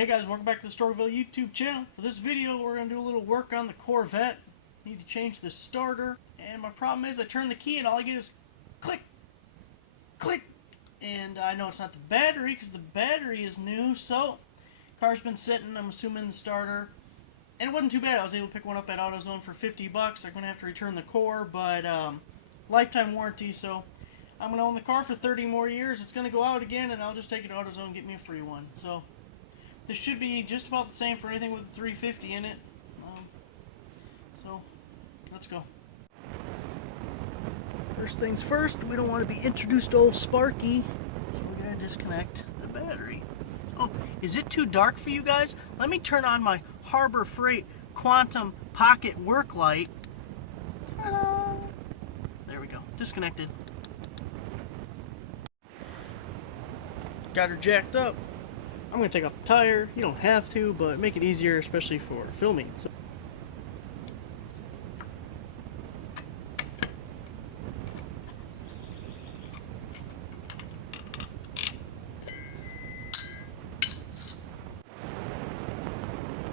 Hey guys, welcome back to the Storeville YouTube channel. For this video, we're going to do a little work on the Corvette. Need to change the starter. And my problem is I turn the key and all I get is click, click. And I know it's not the battery because the battery is new. So, car's been sitting, I'm assuming the starter. And it wasn't too bad. I was able to pick one up at AutoZone for $50. I'm going to have to return the core, but lifetime warranty. So, I'm going to own the car for 30 more years. It's going to go out again and I'll just take it to AutoZone and get me a free one. So, this should be just about the same for anything with a 350 in it. So, let's go. First things first, we don't want to be introduced to old Sparky, so we're going to disconnect the battery. Oh, is it too dark for you guys? Let me turn on my Harbor Freight Quantum Pocket work light. Ta-da! There we go, disconnected. Got her jacked up. I'm going to take off the tire. You don't have to, but make it easier, especially for filming. So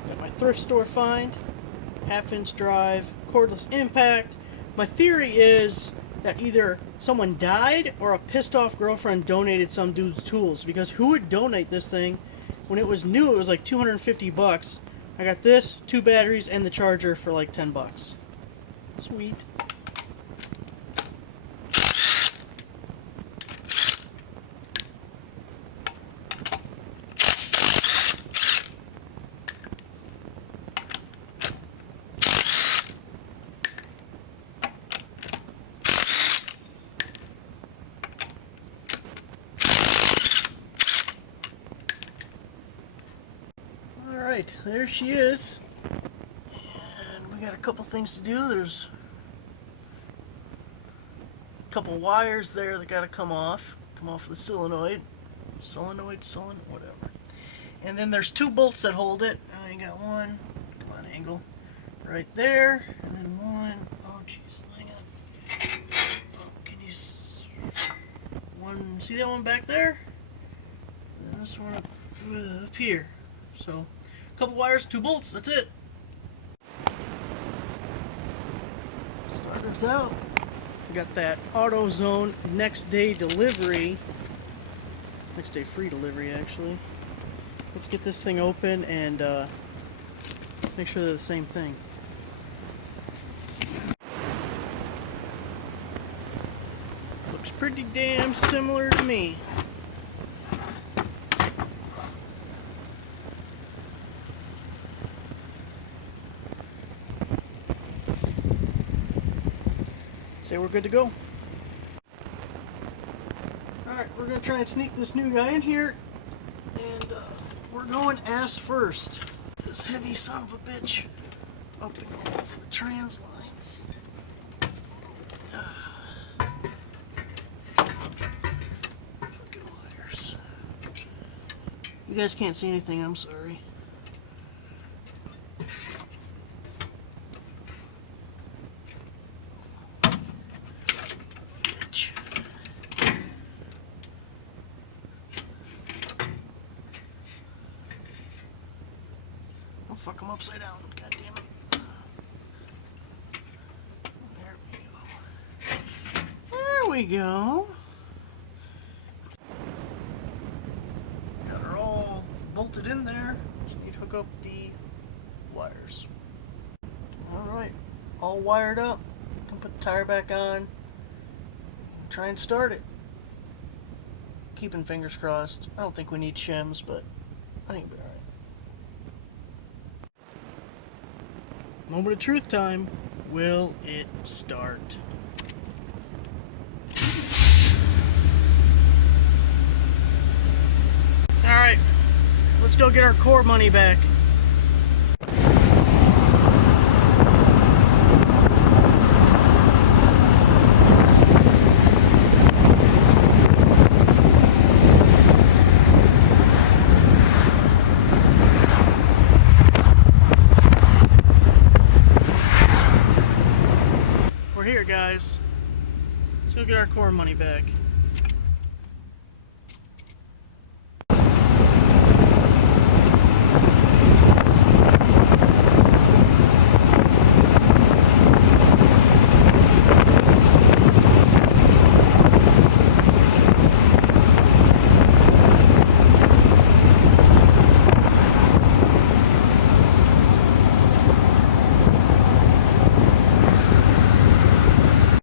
got my thrift store find, half-inch drive, cordless impact. My theory is that either someone died or a pissed-off girlfriend donated some dude's tools, because who would donate this thing? When it was new, it was like $250. I got this, 2 batteries, and the charger for like $10. Sweet. Alright, there she is. And we got a couple things to do. There's a couple wires there that gotta come off the solenoid. Whatever. And then there's 2 bolts that hold it. I got one, come on, angle, right there, and then one, oh jeez, hang on. Oh, can you see that one back there? And then this one up here. So, couple wires, 2 bolts, that's it. Starter's out. We got that AutoZone next day delivery. Next day free delivery, actually. Let's get this thing open and make sure they're the same thing. Looks pretty damn similar to me. Say we're good to go. Alright, we're going to try and sneak this new guy in here. And we're going ass first. This heavy son of a bitch up and over the trans lines. Fucking wires. You guys can't see anything, I'm sorry. Fuck them upside down, god damn it. There we go. Got her all bolted in there. Just need to hook up the wires. Alright, all wired up. Can put the tire back on. Try and start it. Keeping fingers crossed. I don't think we need shims, but I think it'll be alright. Moment of truth time. Will it start? Alright, let's go get our core money back. Here, guys. Let's go get our core money back.